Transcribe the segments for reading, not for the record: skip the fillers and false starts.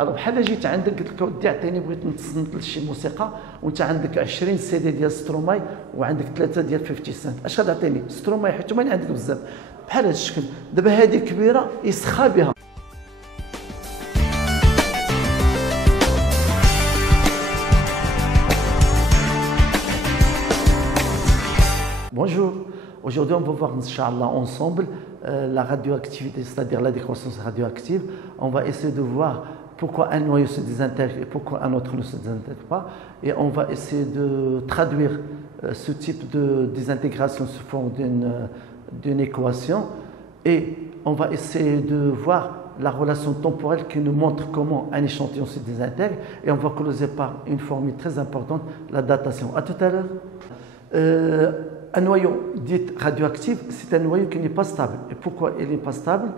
الوغ بحال جيت عندك قلت لك ودي عطيني بغيت نتصنت لشي موسيقى وانت عندك 20 سي دي ديال ستروماي وعندك 3 ديال 50 سنت، اش غتعطيني؟ ستروماي حيت هما اللي عندك بزاف بحال هذا الشكل. دابا هذه كبيره يسخى بها. Bonjour, aujourd'hui on va voir Inch'Allah ensemble la radioactivité, c'est-à-dire la décroissance radioactive. On va essayer de voir pourquoi un noyau se désintègre et pourquoi un autre ne se désintègre pas. Et on va essayer de traduire ce type de désintégration sous forme d'une équation. Et on va essayer de voir la relation temporelle qui nous montre comment un échantillon se désintègre. Et on va closer par une formule très importante, la datation. À tout à l'heure. Un noyau dit radioactif, c'est un noyau qui n'est pas stable. Et pourquoi il n'est pas stable?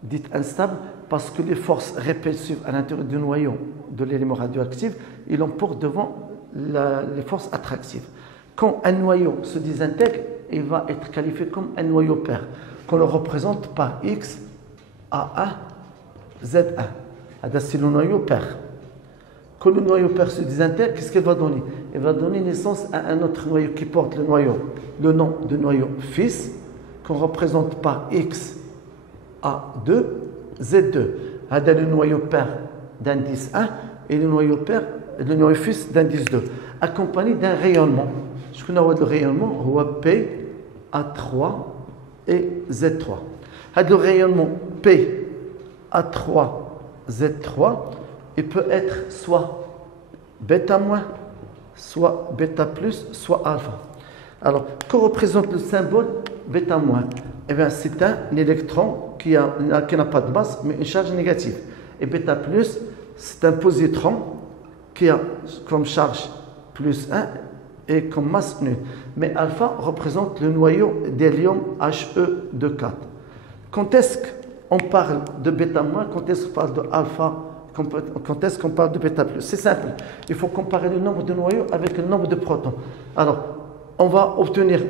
Dit instable, parce que les forces répulsives à l'intérieur du noyau de l'élément radioactif, il l'emporte devant les forces attractives. Quand un noyau se désintègre, il va être qualifié comme un noyau pair, qu'on le représente par X, A1, Z1. C'est le noyau pair. Quand le noyau pair se désintègre, qu'est-ce qu'il va donner? Il va donner naissance à un autre noyau qui porte le nom de noyau fils, qu'on représente par X, A2, Z2. C'est le noyau pair d'indice 1 et le noyau fils d'indice 2, accompagné d'un rayonnement. Ce qu'on a le rayonnement, P, A3 et Z3. Le rayonnement P, A3, Z3, il peut être soit bêta moins, soit bêta plus, soit alpha. Alors, que représente le symbole bêta moins? Eh bien, c'est un électron qui n'a pas de masse, mais une charge négative. Et bêta plus, c'est un positron qui a comme charge plus 1 et comme masse nulle. Mais alpha représente le noyau d'hélium He de 4. Quand est-ce qu'on parle de bêta moins? Quand est-ce qu'on parle de alpha? Quand est-ce qu'on parle de bêta plus? C'est simple. Il faut comparer le nombre de noyaux avec le nombre de protons. Alors, on va obtenir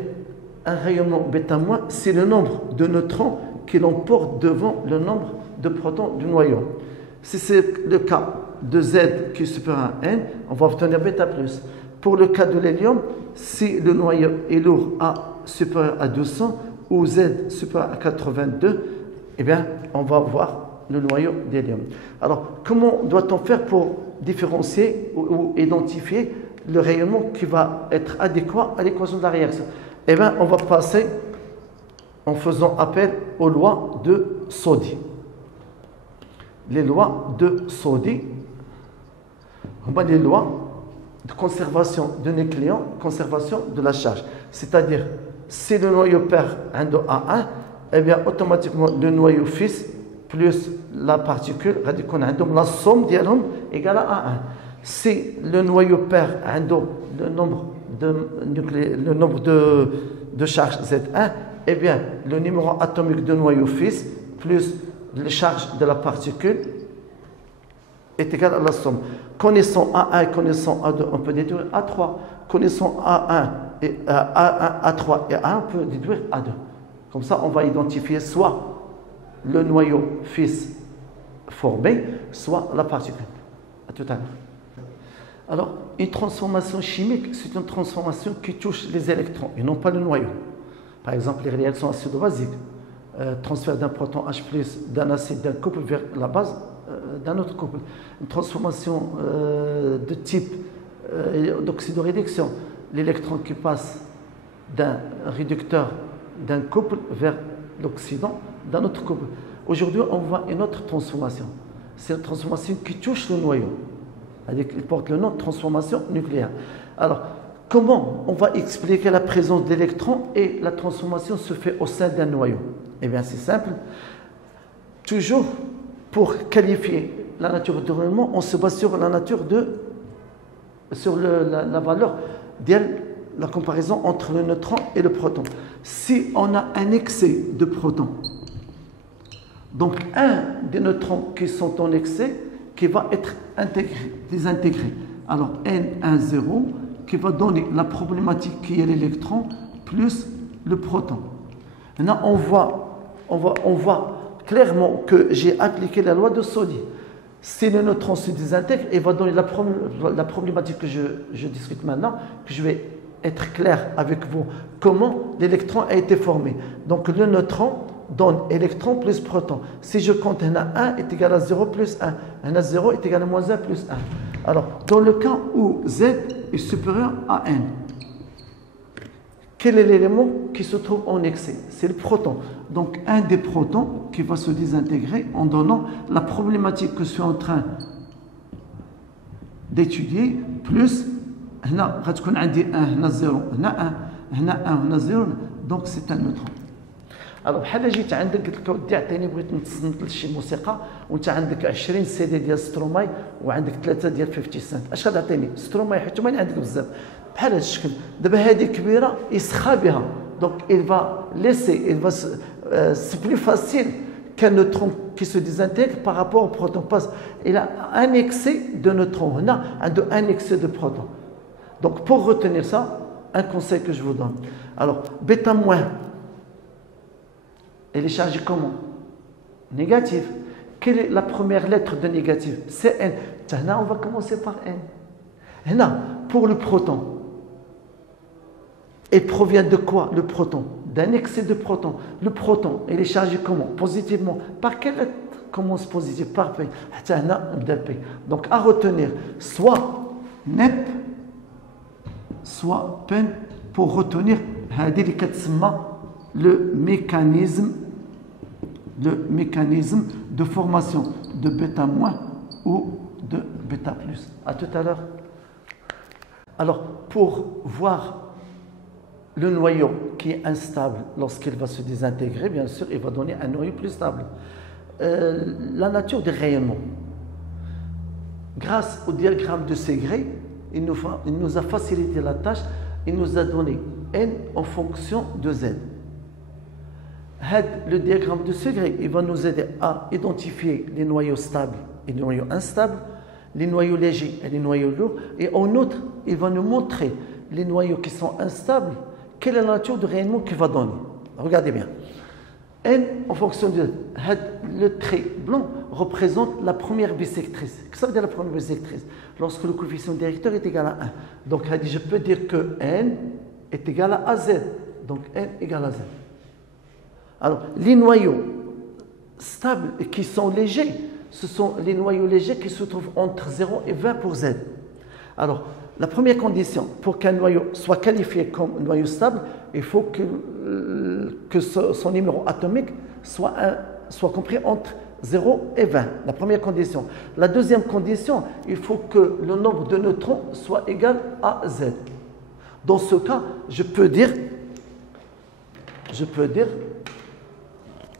un rayonnement bêta moins, c'est le nombre de neutrons qui l'emporte devant le nombre de protons du noyau. Si c'est le cas de Z qui est supérieur à N, on va obtenir bêta plus. Pour le cas de l'hélium, si le noyau est lourd A supérieur à 200 ou Z supérieur à 82, eh bien, on va voir le noyau d'hélium. Alors, comment doit-on faire pour différencier ou identifier le rayonnement qui va être adéquat à l'équation de la réaction? Eh bien, on va passer en faisant appel aux lois de Soddy. Les lois de Soddy, les lois de conservation de nucléon, conservation de la charge. C'est-à-dire, si le noyau pair a A1, eh bien, automatiquement, le noyau fils plus la particule, la somme d'hydrogène égale à A1. Si le noyau pair a le nombre de charges Z1, eh bien, le numéro atomique de noyau fils plus la charge de la particule est égal à la somme. Connaissant A1 et connaissant A2, on peut déduire A3. Connaissant A1 et A3 et A1, on peut déduire A2. Comme ça, on va identifier soit le noyau fils formé, soit la particule. À tout à l'heure. Alors, une transformation chimique, c'est une transformation qui touche les électrons et non pas le noyau. Par exemple, les réactions acido-basiques, transfert d'un proton H+, d'un acide d'un couple vers la base d'un autre couple. Une transformation de type d'oxydoréduction, l'électron qui passe d'un réducteur d'un couple vers l'oxydant d'un autre couple. Aujourd'hui, on voit une autre transformation. C'est une transformation qui touche le noyau. Elle porte le nom de transformation nucléaire. Alors, comment on va expliquer la présence d'électrons et la transformation se fait au sein d'un noyau? Eh bien, c'est simple. Toujours, pour qualifier la nature du rayonnement, on se base sur la nature la valeur de la comparaison entre le neutron et le proton. Si on a un excès de protons, donc un des neutrons qui sont en excès, qui va être désintégré. Alors N10 qui va donner la problématique qui est l'électron plus le proton. Maintenant, on voit clairement que j'ai appliqué la loi de Soddy. Si le neutron se désintègre, il va donner la problématique que je discute maintenant, que je vais être clair avec vous. Comment l'électron a été formé. Donc le neutron donne électron plus proton. Si je compte, un 1 est égal à 0 plus 1. Un 0 est égal à moins 1 plus 1. Alors, dans le cas où Z est supérieur à N, quel est l'élément qui se trouve en excès? C'est le proton. Donc, un des protons qui va se désintégrer en donnant la problématique que je suis en train d'étudier, plus, هنا غتكون عندي 1 هنا 0 هنا 1 هنا 1 هنا 0 donc c'est un neutron. Alors بحال جيت عندك قلت لك ودي عطيني بغيت نتصنت لشي موسيقى وانت عندك 20 سي دي ديال ستروماي وعندك 3 ديال 50 سنت اش غتعطيني؟ ستروماي حيت هما اللي عندك بزاف بحال هذا الشكل. دابا هذه كبيره يسخى بها donc il va laisser c'est plus facile qu'un neutron qui se désintègre par rapport au proton parce qu'il a un excès de neutrons, on a un excès de protons. Donc pour retenir ça, un conseil que je vous donne. Alors bêta moins, elle est chargée comment? Négative. Quelle est la première lettre de négative? C'est N. Là, on va commencer par N. Là, pour le proton, il provient de quoi le proton? D'un excès de protons. Le proton, il est chargé comment? Positivement. Par quelle lettre commence positive? Par P. Donc à retenir, soit NEP, soit PEN pour retenir le mécanisme de formation de bêta- ou de bêta+. À tout à l'heure. Alors, pour voir le noyau qui est instable lorsqu'il va se désintégrer, bien sûr, il va donner un noyau plus stable. La nature des rayonnements. Grâce au diagramme de Segre, il nous a facilité la tâche, il nous a donné N en fonction de Z. Le diagramme de Segre, il va nous aider à identifier les noyaux stables et les noyaux instables, les noyaux légers et les noyaux lourds. Et en outre, il va nous montrer les noyaux qui sont instables, quelle est la nature de rayonnement qu'il va donner. Regardez bien. N en fonction de le trait blanc représente la première bisectrice. Qu'est-ce que ça veut dire la première bisectrice? Lorsque le coefficient directeur est égal à 1. Donc je peux dire que N est égal à AZ. Donc N égale à Z. Alors les noyaux stables et qui sont légers, ce sont les noyaux légers qui se trouvent entre 0 et 20 pour Z. Alors la première condition pour qu'un noyau soit qualifié comme noyau stable, il faut que son numéro atomique soit compris entre 0 et 20. La première condition. La deuxième condition, il faut que le nombre de neutrons soit égal à Z. Dans ce cas, je peux dire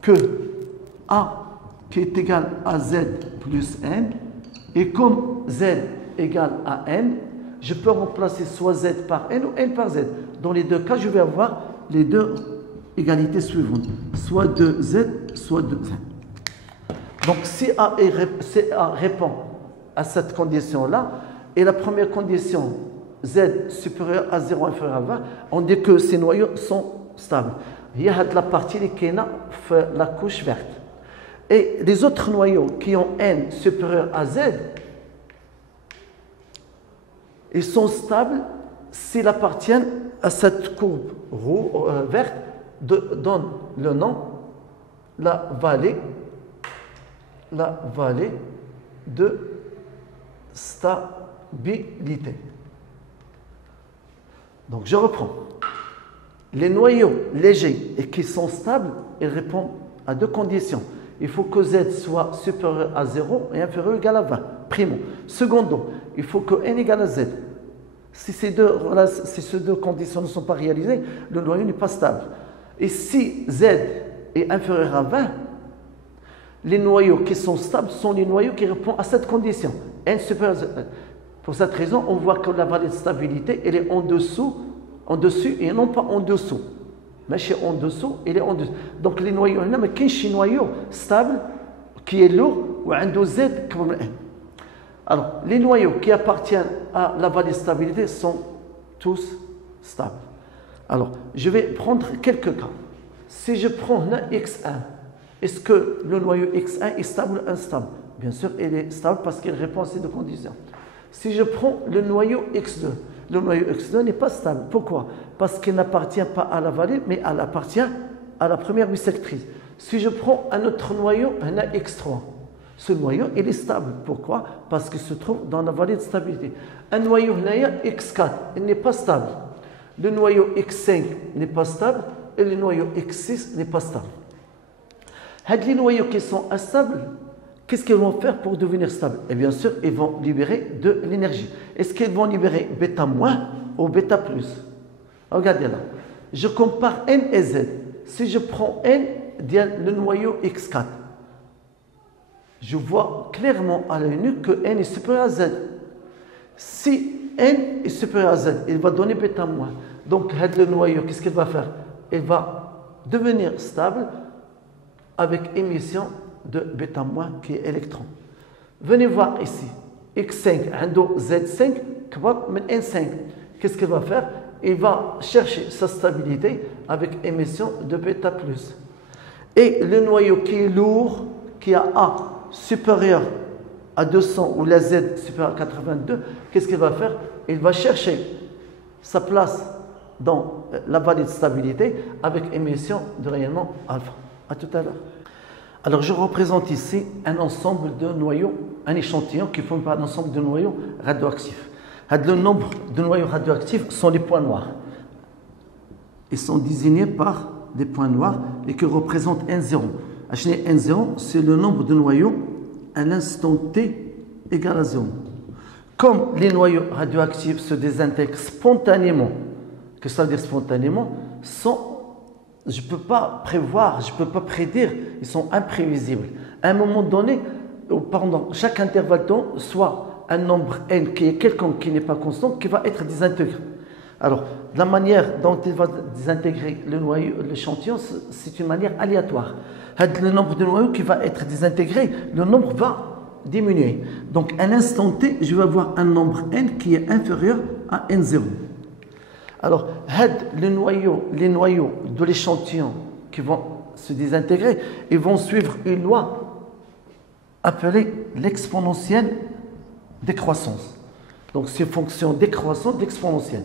que A qui est égal à Z plus N, et comme Z égale à N, je peux remplacer soit Z par N ou N par Z. Dans les deux cas, je vais avoir les deux égalités suivantes, soit de Z, soit de Z. Donc si A répond à cette condition-là, et la première condition, Z supérieur à 0, inférieur à 20, on dit que ces noyaux sont stables. Il y a la partie qui est la couche verte. Et les autres noyaux qui ont N supérieur à Z, ils sont stables s'ils appartiennent à cette courbe verte, donne le nom, la vallée de stabilité. Donc je reprends. Les noyaux légers et qui sont stables, ils répondent à deux conditions. Il faut que Z soit supérieur à 0 et inférieur ou égal à 20. Primo. Secondo, il faut que N égale à Z. Si ces deux conditions ne sont pas réalisées, le noyau n'est pas stable. Et si Z est inférieur à 20, les noyaux qui sont stables sont les noyaux qui répondent à cette condition. N supérieur à Z. Pour cette raison, on voit que la valeur de stabilité, elle est en dessus et non pas en dessous. Mais chez en dessous, il est en dessous. Donc les noyaux, il y a un noyau stable qui est lourd ou un Z comme N. Alors, les noyaux qui appartiennent à la vallée de stabilité sont tous stables. Alors, je vais prendre quelques cas. Si je prends un X1, est-ce que le noyau X1 est stable ou instable? Bien sûr, il est stable parce qu'il répond à ces deux conditions. Si je prends le noyau X2, le noyau X2 n'est pas stable. Pourquoi? Parce qu'il n'appartient pas à la vallée, mais elle appartient à la première bisectrice. Si je prends un autre noyau, un X3, ce noyau, il est stable. Pourquoi? Parce qu'il se trouve dans la vallée de stabilité. Un noyau X4, il n'est pas stable. Le noyau X5 n'est pas stable et le noyau X6 n'est pas stable. Les noyaux qui sont instables, qu'est-ce qu'ils vont faire pour devenir stables? Et bien sûr, ils vont libérer de l'énergie. Est-ce qu'ils vont libérer bêta- ou bêta+? Regardez là. Je compare N et Z. Si je prends N, le noyau X4, je vois clairement à l'œil nu que N est supérieur à Z. Si N est supérieur à Z, il va donner bêta-. Donc, le noyau, qu'est-ce qu'il va faire? Il va devenir stable avec émission de bêta- qui est électron. Venez voir ici. X5, Z5, N5. Qu'est-ce qu'il va faire? Il va chercher sa stabilité avec émission de bêta+. Et le noyau qui est lourd, qui a A supérieur à 200 ou la Z supérieur à 82, qu'est-ce qu'il va faire? Il va chercher sa place dans la vallée de stabilité avec émission de rayonnement alpha. À tout à l'heure. Alors je représente ici un ensemble de noyaux, un échantillon qui forme un ensemble de noyaux radioactifs. Le nombre de noyaux radioactifs sont les points noirs. Ils sont désignés par des points noirs et qui représentent N0. N0, c'est le nombre de noyaux à l'instant T égal à 0. Comme les noyaux radioactifs se désintègrent spontanément, que ça veut dire spontanément, je ne peux pas prévoir, je ne peux pas prédire, ils sont imprévisibles. À un moment donné, pendant chaque intervalle de temps, soit un nombre n qui est quelconque, qui n'est pas constant, qui va être désintégré. Alors, la manière dont il va désintégrer le noyau, l'échantillon, c'est une manière aléatoire. Le nombre de noyaux qui va être désintégré, le nombre va diminuer. Donc, à l'instant t, je vais avoir un nombre n qui est inférieur à n0. Alors, les noyaux de l'échantillon qui vont se désintégrer, ils vont suivre une loi appelée l'exponentielle décroissance. Donc, c'est une fonction décroissante d'exponentielle.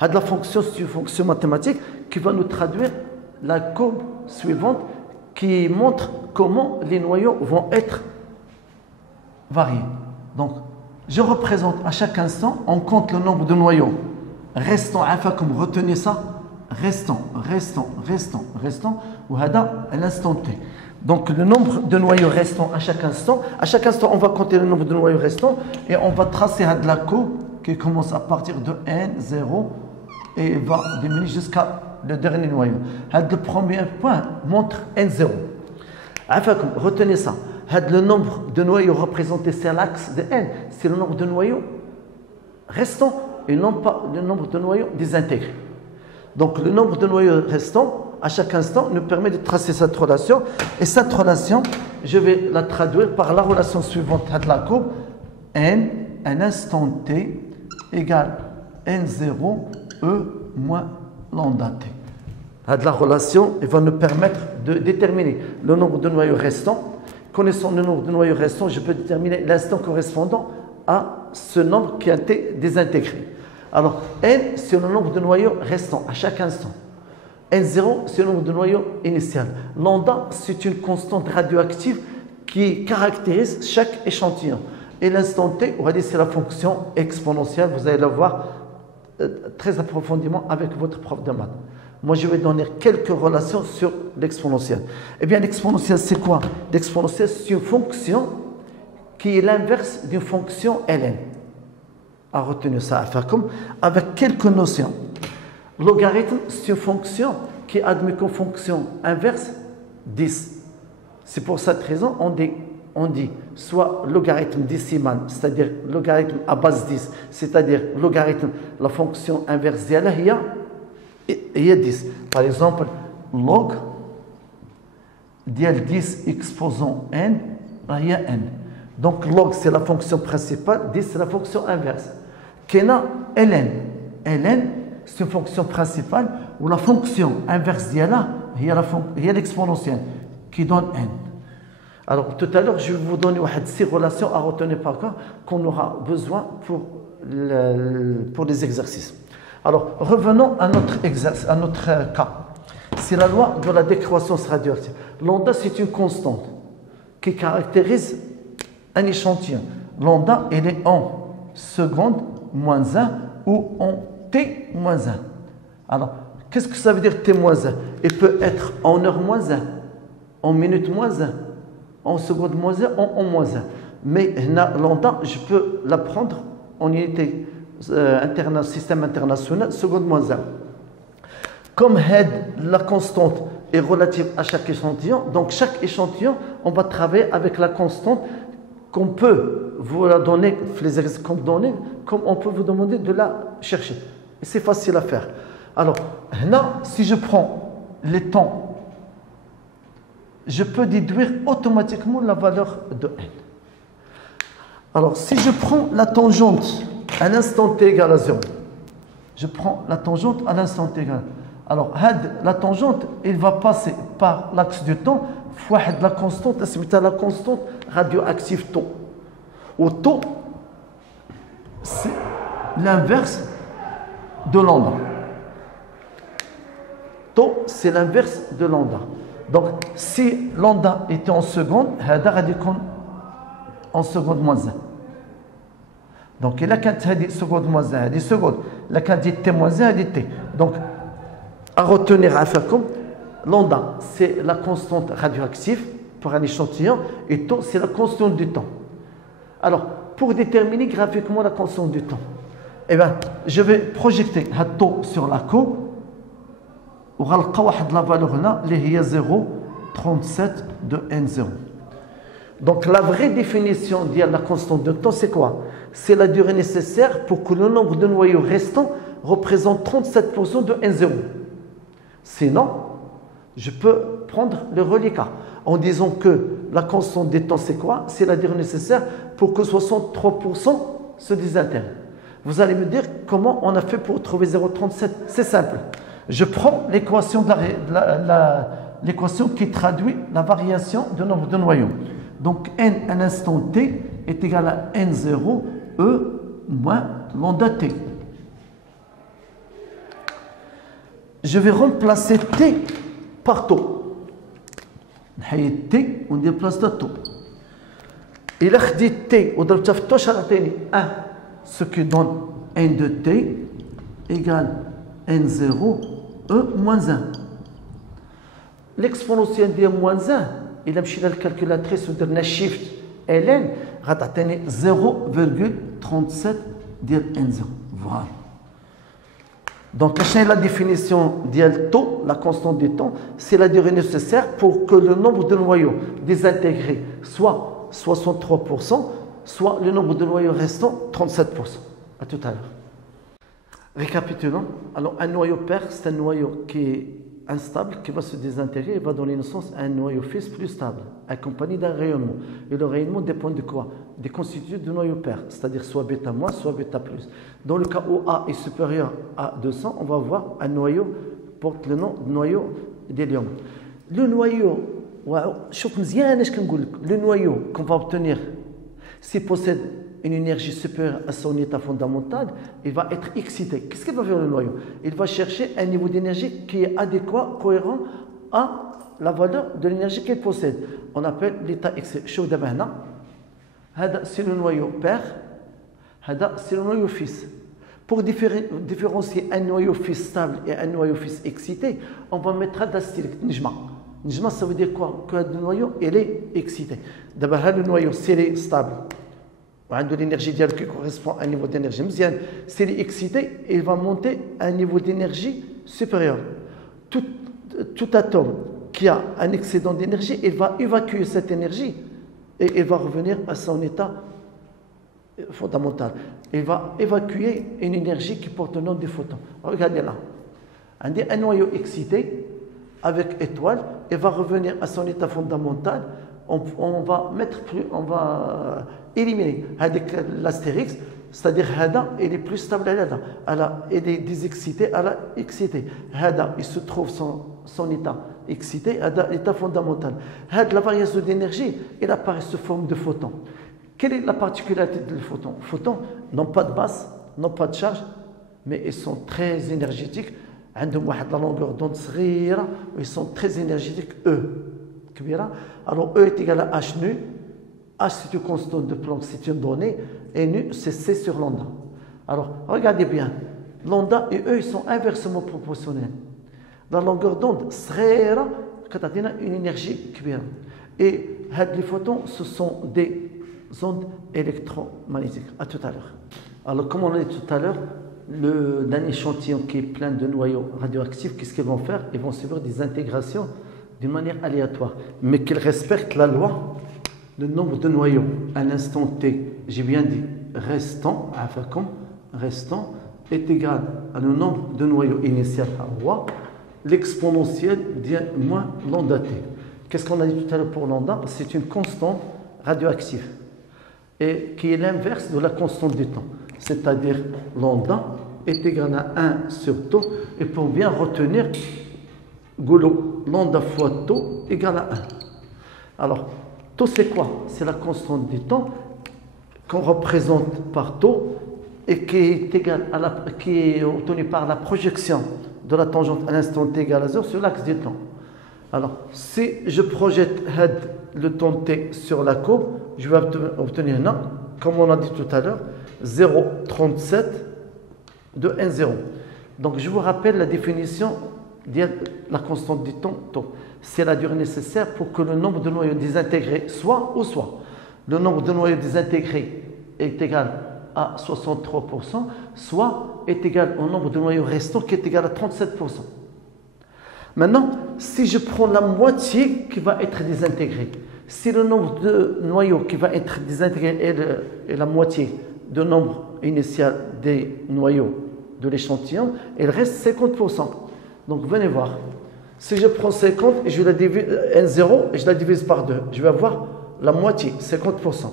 La fonction, c'est une fonction mathématique qui va nous traduire la courbe suivante qui montre comment les noyaux vont être variés. Donc, je représente à chaque instant, on compte le nombre de noyaux restants, comme retenez ça, restant, ou hada à l'instant T. Donc le nombre de noyaux restants à chaque instant on va compter le nombre de noyaux restants et on va tracer de la courbe qui commence à partir de N0 et va diminuer jusqu'à le dernier noyau. Le premier point montre N0. Retenez ça. Le nombre de noyaux représenté, c'est l'axe de N, c'est le nombre de noyaux restants et non pas le nombre de noyaux désintégrés. Donc le nombre de noyaux restants à chaque instant nous permet de tracer cette relation. Et cette relation, je vais la traduire par la relation suivante de la courbe. N, un instant T, égale N0, E moins lambda T. La relation va nous permettre de déterminer le nombre de noyaux restants. Connaissant le nombre de noyaux restants, je peux déterminer l'instant correspondant à ce nombre qui a été désintégré. Alors, N, c'est le nombre de noyaux restants à chaque instant. N0, c'est le nombre de noyaux initial. Lambda, c'est une constante radioactive qui caractérise chaque échantillon. Et l'instant T, on va dire c'est la fonction exponentielle. Vous allez la voir très approfondément avec votre prof de maths. Moi, je vais donner quelques relations sur l'exponentielle. Eh bien, l'exponentielle, c'est quoi? L'exponentielle, c'est une fonction qui est l'inverse d'une fonction ln. À retenir ça, à faire comme avec quelques notions. Logarithme, c'est une fonction qui est admise comme fonction inverse 10. C'est pour cette raison on dit soit logarithme décimal, c'est-à-dire logarithme à base 10, c'est-à-dire logarithme, la fonction inverse d'elle, il y a 10. Par exemple, log d'il 10 exposant n, il y a n. Donc log c'est la fonction principale, 10 c'est la fonction inverse. Kena ln. ln c'est une fonction principale où la fonction inverse d'elle, il y a l'exponentielle qui donne n. Alors, tout à l'heure, je vais vous donner 6 relations à retenir par cœur qu'on aura besoin pour les exercices. Alors, revenons à notre cas. C'est la loi de la décroissance radioactive. Lambda, c'est une constante qui caractérise un échantillon. Lambda, elle est en seconde moins 1 ou en t moins 1. Alors, qu'est-ce que ça veut dire t moins 1? Il peut être en heure moins 1, en minute moins 1, en seconde moins 1, en moins 1. Mais lambda, je peux la prendre en unité système international, seconde moins 1. Comme la constante est relative à chaque échantillon, donc chaque échantillon, on va travailler avec la constante qu'on peut vous la donner, les exercices qu'on donne, comme on peut vous demander de la chercher. Et c'est facile à faire. Alors, là, si je prends les temps, je peux déduire automatiquement la valeur de n. Alors, si je prends la tangente à l'instant t égale à 0, je prends la tangente à l'instant t égale. Alors, la tangente, il va passer par l'axe du temps, fois la constante, la constante radioactive taux. Au taux, c'est l'inverse de lambda. Taux, c'est l'inverse de lambda. Donc, si lambda était en seconde, en seconde moins 1. Donc, il a quand dit seconde moins 1, dit seconde. La quand dit t moins 1, dit t. Donc, à retenir, à faire comme lambda, c'est la constante radioactive pour un échantillon et taux, c'est la constante du temps. Alors, pour déterminer graphiquement la constante du temps, eh bien, je vais projeter le taux sur la courbe. On va la valeur là, qui est 0,37 de N0. Donc, la vraie définition de la constante de temps, c'est quoi? C'est la durée nécessaire pour que le nombre de noyaux restants représente 37% de N0. Sinon, je peux prendre le reliquat en disant que la constante des temps, c'est quoi? C'est la durée nécessaire pour que 63% se désintègrent. Vous allez me dire comment on a fait pour trouver 0,37? C'est simple. Je prends l'équation l'équation qui traduit la variation du nombre de noyaux. Donc, n à l'instant t est égal à n0 e moins lambda t. Je vais remplacer t par taux. T, on déplace le taux. Il a dit t, on doit faire taux, 1, ce qui donne n de t égale n0 e moins 1. L'exponentielle de moins 1, il a mis la calculatrice ou le shift ln, va donner 0,37 de n0. Voilà. Donc, la définition du taux, la constante du temps, c'est la durée nécessaire pour que le nombre de noyaux désintégrés soit 63%, soit le nombre de noyaux restants 37%. À tout à l'heure. Récapitulons. Alors, un noyau pair, c'est un noyau qui est instable, qui va se désintégrer et va donner naissance à un noyau fils plus stable, accompagné d'un rayonnement. Et le rayonnement dépend de quoi? Des constituts de noyau pair, c'est-à-dire soit bêta moins, soit bêta plus. Dans le cas où A est supérieur à 200, on va voir un noyau porte le nom de noyau d'hélium. Le noyau, le noyau qu'on va obtenir, s'il possède une énergie supérieure à son état fondamental, il va être excité. Qu'est-ce qu'il va faire le noyau? Il va chercher un niveau d'énergie qui est adéquat, cohérent à la valeur de l'énergie qu'il possède. On appelle l'état excité. C'est le noyau pair, c'est le noyau fils. Pour différencier un noyau fils stable et un noyau fils excité, on va mettre d'astérisque. Nijma, ça veut dire quoi? Que le noyau, il est excité. D'abord, le noyau, s'il est stable, de l'énergie qui correspond à un niveau d'énergie. S'il est excité, il va monter à un niveau d'énergie supérieur. Tout atome qui a un excédent d'énergie, il va évacuer cette énergie et il va revenir à son état fondamental. Il va évacuer une énergie qui porte le nom des photons. Regardez là. Un noyau excité avec étoile, il va revenir à son état fondamental. On va éliminer l'astérix, c'est-à-dire Hada, il est plus stable à Hada. Il est désexcité à la excité. Hada, il se trouve son état excité à l'état fondamental. La variation d'énergie, elle apparaît sous forme de photons. Quelle est la particularité des photons? Les photons n'ont pas de masse, n'ont pas de charge, mais ils sont très énergétiques. عندهم واحد la longueur d'onde صغيرة, ils sont très énergétiques, E. Alors E est égal à H nu. H c'est une constante de Planck, c'est une donnée, et nu c'est C sur lambda. Alors regardez bien, lambda et E ils sont inversement proportionnels. La longueur d'onde صغيرة كتعطينا une énergie كبيرة. Et les photons ce sont des ondes électromagnétiques. À tout à l'heure. Alors comme on l'a dit tout à l'heure, d'un échantillon qui est plein de noyaux radioactifs, qu'est-ce qu'ils vont faire? Ils vont subir des intégrations d'une manière aléatoire, mais qu'ils respectent la loi. Le nombre de noyaux à l'instant T, j'ai bien dit restant, est égal à le nombre de noyaux initial à roi, l'exponentielle moins lambda T. Qu'est-ce qu'on a dit tout à l'heure pour lambda? C'est une constante radioactive et qui est l'inverse de la constante du temps. C'est-à-dire lambda est égal à 1 sur tau, et pour bien retenir, goulot, lambda fois tau égale à 1. Alors, tau c'est quoi? C'est la constante du temps qu'on représente par tau et qui est égale qui est obtenue par la projection de la tangente à l'instant t égale à 0 sur l'axe du temps. Alors, si je projette le temps t sur la courbe, je vais obtenir comme on a dit tout à l'heure, 0,37 de N0. Donc je vous rappelle la définition de la constante du temps tau. C'est la durée nécessaire pour que le nombre de noyaux désintégrés soit ou soit. Le nombre de noyaux désintégrés est égal à 63%, soit est égal au nombre de noyaux restants qui est égal à 37%. Maintenant, si je prends la moitié qui va être désintégrée, si le nombre de noyaux qui va être désintégré est la moitié du nombre initial des noyaux de l'échantillon, il reste 50%. Donc venez voir. Si je prends 50 et je la divise N0 et je la divise par 2, je vais avoir la moitié, 50%.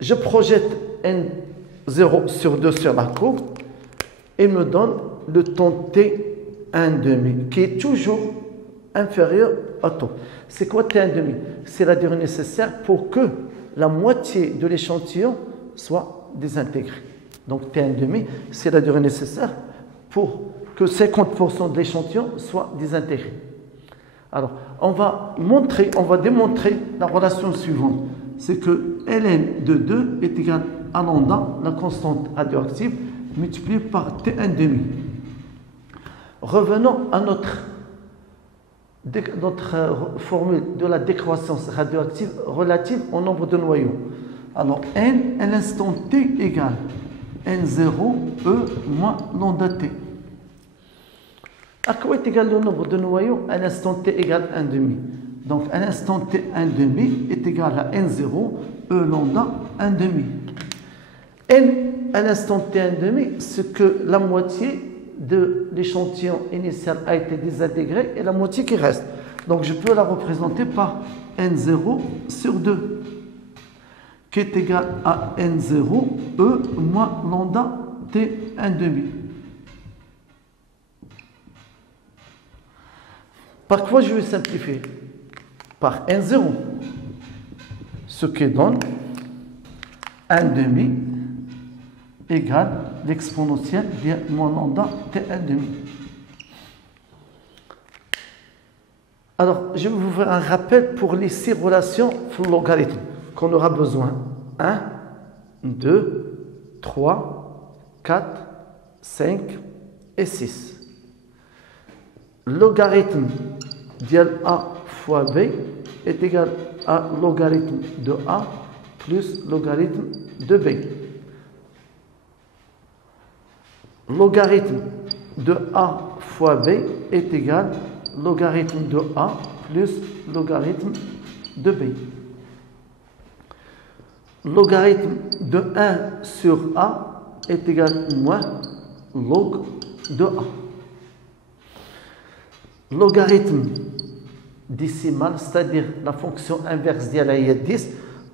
Je projette N0 sur 2 sur la courbe et me donne le temps T 1,5 qui est toujours inférieur à tau. C'est quoi T 1,5? C'est la durée nécessaire pour que la moitié de l'échantillon soit désintégrée. Donc T 1,5, c'est la durée nécessaire pour que 50% de l'échantillon soit désintégré. Alors, on va démontrer la relation suivante. C'est que ln de 2 est égal à lambda, la constante radioactive, multipliée par T 1,5. Revenons à notre formule de la décroissance radioactive relative au nombre de noyaux. Alors, n à l'instant t égale n0 e moins lambda t. À quoi est égal le nombre de noyaux à l'instant t égale 1,5? Donc, à l'instant t 1,5 est égal à n0 e lambda 1,5. N à l'instant t 1,5, c'est que la moitié de l'échantillon initial a été désintégré et la moitié qui reste. Donc je peux la représenter par N0 sur 2 qui est égal à N0 E moins lambda T 1,5. Par quoi je vais simplifier? Par N0, ce qui donne 1,5 égale l'exponentielle de moins lambda T 1,5. Alors, je vais vous faire un rappel pour les 6 relations pour logarithme qu'on aura besoin. 1, 2, 3, 4, 5 et 6. Logarithme de A fois B est égal à logarithme de A plus logarithme de B. Logarithme de A fois B est égal à logarithme de A plus logarithme de B. Logarithme de 1 sur A est égal à moins log de A. Logarithme décimal, c'est-à-dire la fonction inverse de la 10,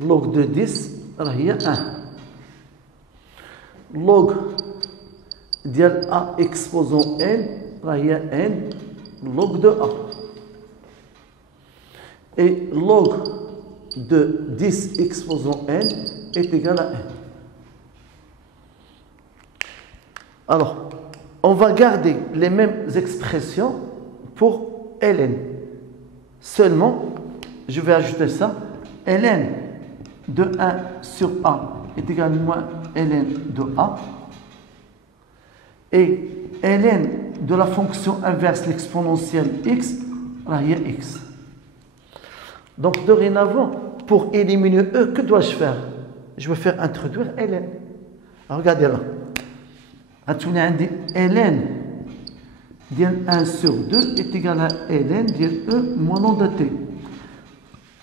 log de 10, il y a 1. Log de A exposant n, il y a n log de A. Et log de 10 exposant n est égal à n. Alors, on va garder les mêmes expressions pour ln. Seulement, je vais ajouter ça. Ln de 1 sur a est égal à moins ln de a. Et ln de la fonction inverse, l'exponentielle x, il y a x. Donc, dorénavant, pour éliminer e, que dois-je faire? Je vais faire introduire ln. Alors, regardez là. ln de 1 sur 2 est égal à ln de e moins lambda t.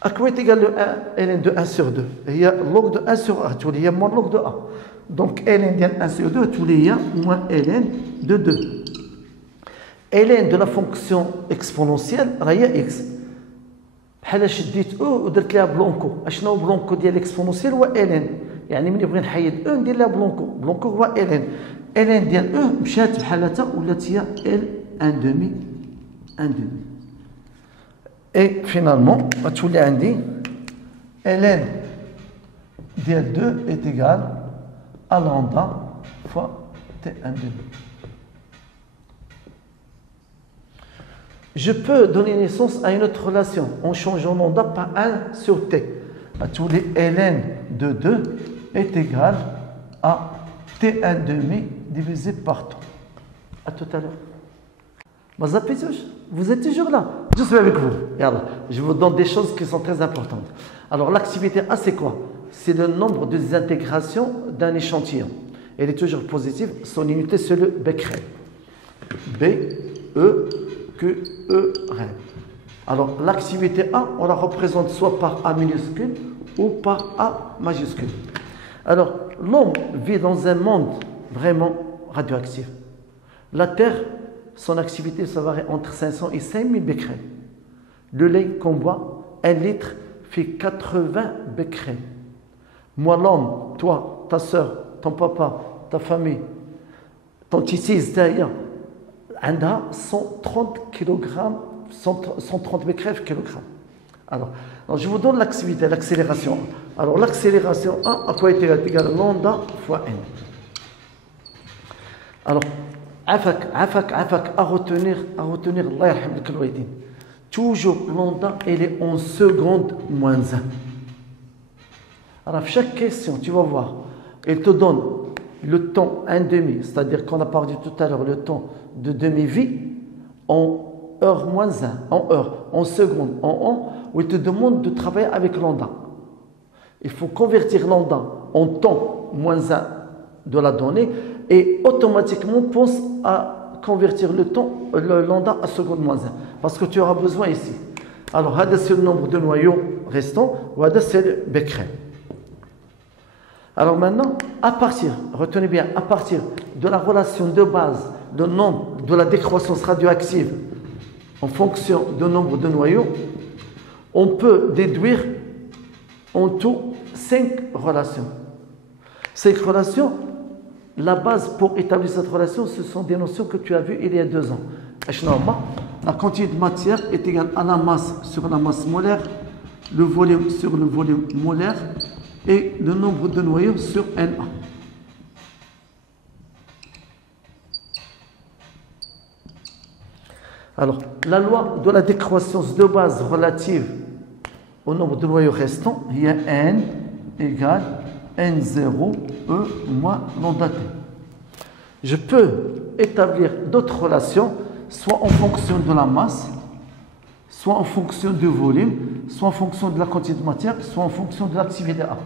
À quoi est égal le 1, ln de 1 sur 2? Il y a log de 1 sur a, il y a moins log de a. Donc, ln de 1 sur 2, il y a moins ln de 2. ln de la fonction exponentielle, il y a x. بحال شديت او ودرت لها بلونكو. اشنو هو بلونكو ديال الاكسبونونسيال؟ هو ال يعني ملي بغي نحيد او ندير لها بلونكو. بلونكو هو ال ديال او مشات بحالتها ولات هي ال ان دومي ان دومي. اي فينالمون غتولي عندي ال ديال 2 est égal à lambda fois t un demi. Je peux donner naissance à une autre relation en changeant lambda par 1 sur t. Tous les ln de 2 est égal à t1 demi divisé par temps. À tout à l'heure. Vous êtes toujours là. Je suis avec vous. Et alors, je vous donne des choses qui sont très importantes. Alors, l'activité A, c'est quoi? C'est le nombre de désintégrations d'un échantillon. Elle est toujours positive. Son unité, c'est le Becquerel. B, E, Q, E, R. Alors, l'activité A, on la représente soit par A minuscule ou par A majuscule. Alors, l'homme vit dans un monde vraiment radioactif. La Terre, son activité, ça varie entre 500 et 5000 becquerels. Le lait qu'on boit, 1 litre, fait 80 becquerels. Moi, l'homme, toi, ta soeur, ton papa, ta famille, ton tissise, d'ailleurs, elle a 130 kg, 130 becquerels kilogramme. Alors, je vous donne l'activité, l'accélération. Alors, l'accélération A, à quoi est égal à lambda fois n. Alors, à retenir, Allah yarhamik al-walidin. Toujours lambda, elle est en seconde moins 1. Alors, chaque question, tu vas voir, elle te donne le temps 1,5, c'est-à-dire qu'on a parlé tout à l'heure, le temps de demi-vie, en heure moins 1, en heure, en seconde, en an, où il te demande de travailler avec lambda. Il faut convertir lambda en temps moins 1 de la donnée et automatiquement pense à convertir le lambda à seconde moins 1 parce que tu auras besoin ici. Alors, c'est le nombre de noyaux restants ou c'est le becquerel. Alors maintenant, retenez bien, à partir de la relation de base, le nombre de la décroissance radioactive en fonction du nombre de noyaux, on peut déduire en tout 5 relations. 5 relations, la base pour établir cette relation, ce sont des notions que tu as vues il y a 2 ans. La quantité de matière est égale à la masse sur la masse molaire, le volume sur le volume molaire et le nombre de noyaux sur Na. Alors, la loi de la décroissance de base relative au nombre de noyaux restants, il y a N égale N0 E moins lambda T. Je peux établir d'autres relations, soit en fonction de la masse, soit en fonction du volume, soit en fonction de la quantité de matière, soit en fonction de l'activité A.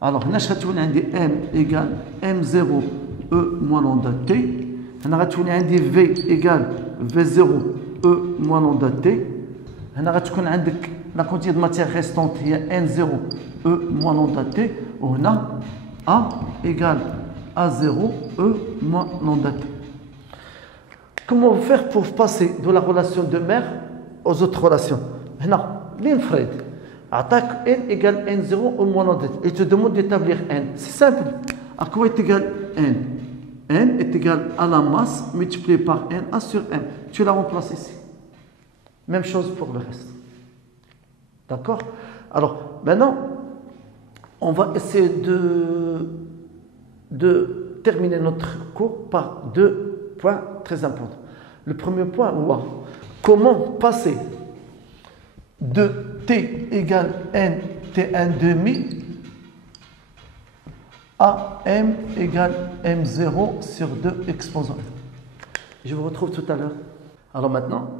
Alors, on a N égale M0 E moins lambda T. On a V égale V0 E moins lambda T. On a la quantité de matière restante, il y a N0 E moins lambda T. On a A égale A0 E moins lambda T. Comment faire pour passer de la relation de mère aux autres relations? L'infrared. Attaque N égale N0 au moins lambda T. Et te demande d'établir N. C'est simple. À quoi est égal N? N est égal à la masse multipliée par N, A sur N. Tu la remplaces ici. Même chose pour le reste. D'accord? Alors, maintenant, on va essayer de terminer notre cours par deux points très importants. Le premier point, comment passer de t égale n t1 demi à m égale m0 sur 2 exposant n. Je vous retrouve tout à l'heure. Alors maintenant,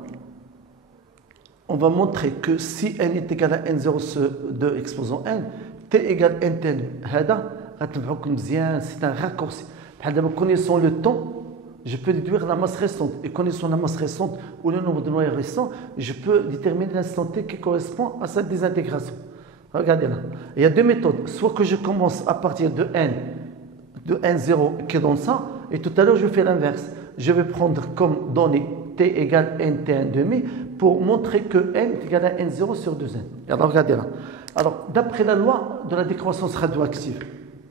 on va montrer que si n est égal à n0 sur 2 exposant n, t égale ntn. C'est un raccourci. Connaissant le temps, je peux déduire la masse restante. Et connaissant la masse restante ou le nombre de noyaux restants, je peux déterminer l'instant t qui correspond à cette désintégration. Regardez là. Il y a deux méthodes. Soit que je commence à partir de n0 qui donne ça, et tout à l'heure je fais l'inverse. Je vais prendre comme donnée t égale nt1 demi pour montrer que n est égal à n0 sur 2n. Alors regardez là. Alors d'après la loi de la décroissance radioactive,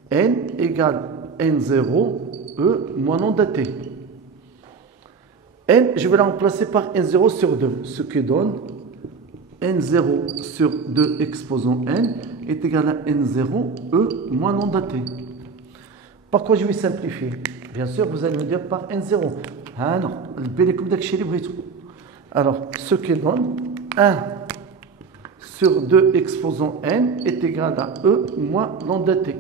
n égale n0 e moins lambda t. N, je vais la remplacer par n0 sur 2, ce qui donne n0 sur 2 exposant n est égal à n0 e moins lambda t. Par quoi je vais simplifier? Bien sûr, vous allez me dire par n0. Ah non, alors, ce qui donne 1 sur 2 exposant n est égal à e moins lambda t.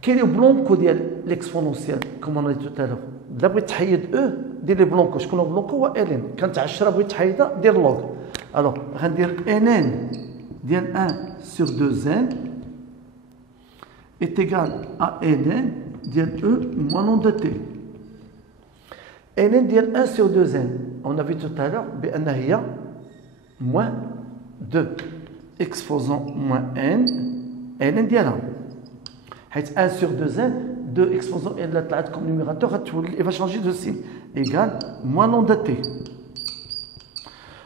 Quel est le blanco de l'exponentiel, comme on a dit tout à l'heure? لا بغيت تحيد او دير لي بلونكو. شكون هو بلونكو؟ هو ال ان. كانت 10 بغيت تحيدها دير لوغ. الوغ غندير ان ان ديال 1 sur 2n est égal à n ديال e moins lambda t. n ديال 1 sur 2n, on a vu tout à l'heure بان هي moins 2 exposant moins n ديالها. حيت 1 sur 2n, 2 exposant n comme numérateur, il va changer de signe, égal moins lambda t.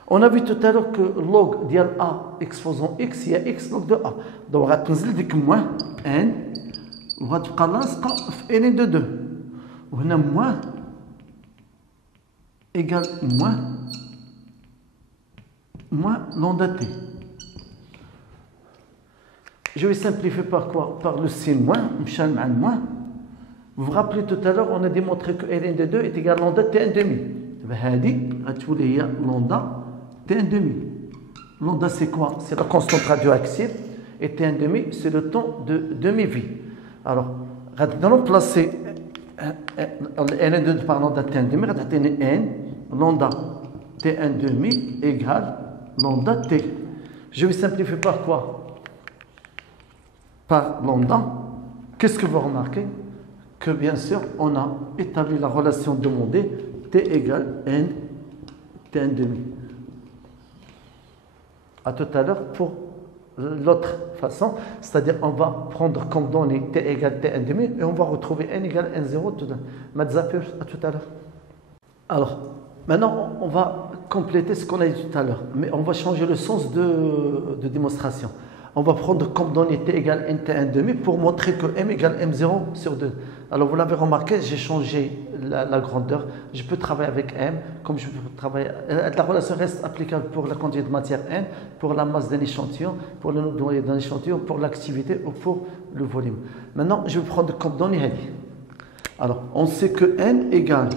On a vu tout à l'heure que log dial a exposant x, il y a x log de a. Donc, on va تنزل ديك moins n, وغتبقى لاصقة في n de 2. وهنا moins égal moins lambda t. Je vais simplifier par quoi? Par le signe moins, moins. Vous vous rappelez tout à l'heure, on a démontré que ln de 2 est égal à lambda t1 demi. Lambda t1 demi. Lambda c'est quoi? C'est la constante radioactive. Et t1 demi, c'est le temps de demi-vie. Alors, nous allons placer ln de 2 par lambda t1 demi. N lambda t1 demi égale lambda t. Je vais simplifier par quoi? Par lambda. Qu'est-ce que vous remarquez? Que bien sûr, on a établi la relation demandée t égale n t1 demi. À tout à l'heure pour l'autre façon, c'est-à-dire on va prendre comme donnée t égale t1 demi et on va retrouver n égale n0 tout à l'heure. À tout à l'heure. Alors, maintenant on va compléter ce qu'on a dit tout à l'heure, mais on va changer le sens de démonstration. On va prendre comme donnée t égale nt1 demi pour montrer que m égale m0 sur 2. Alors vous l'avez remarqué, j'ai changé la grandeur. Je peux travailler avec m, comme je peux travailler. La relation reste applicable pour la quantité de matière n, pour la masse d'un échantillon, pour le nombre d'un échantillon, pour l'activité ou pour le volume. Maintenant, je vais prendre comme donnée n. Alors, on sait que n égale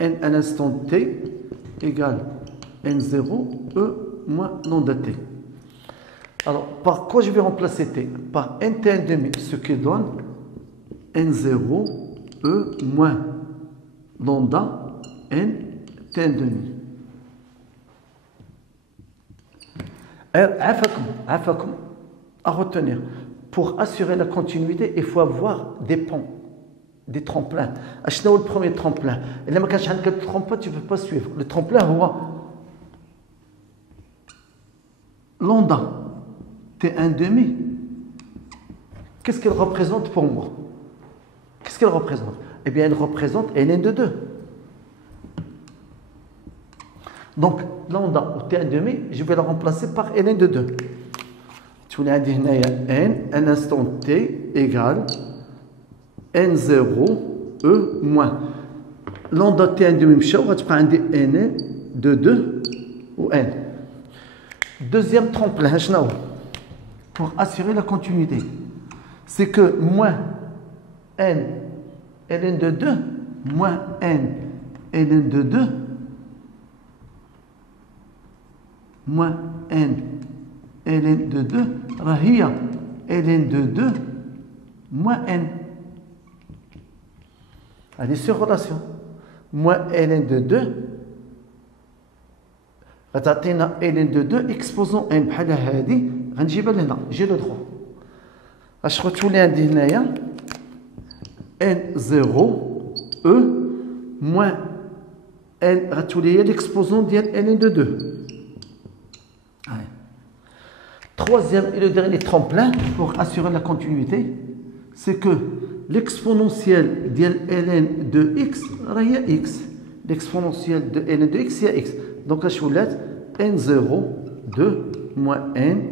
n à l'instant t égale n0 e moins lambda t. Alors, par quoi je vais remplacer t? Par nt1 demi, ce qui donne n0 e moins lambda n t1 demi. عفاكم à retenir. Pour assurer la continuité, il faut avoir des ponts, des tremplins. شنو هو le premier tremplin? إلا ما كانش عندك le tremplin, tu ne peux pas suivre. Le tremplin هو lambda t1 demi. Qu'est-ce qu'elle représente pour moi? Qu'est-ce qu'elle représente? Eh bien, elle représente ln de 2. Donc, lambda ou t1 demi, je vais la remplacer par ln de 2. Tu l'as dit, n, un instant t égale n0 e moins. Lambda t1 demi, je vais prendre n de 2 ou n. Deuxième tremplin, pour assurer la continuité. C'est que moins n ln de 2, moins n ln de 2, moins n ln de 2, هي ln de 2 moins n. Allez sur relation. Moins ln de 2 غتعطينا ln de 2 exposant n بحال هذه غنجيبها لهنا جي لو droit. اش غتولي عندي هنايا n0 e moins n غتولي هي l'exposant ديال ln de 2. Troisième et le dernier tremplin pour assurer la continuité, c'est que l'exponentielle de ln de x est x. L'exponentielle de ln de x est x. Donc, je vous laisse n0, 2 moins n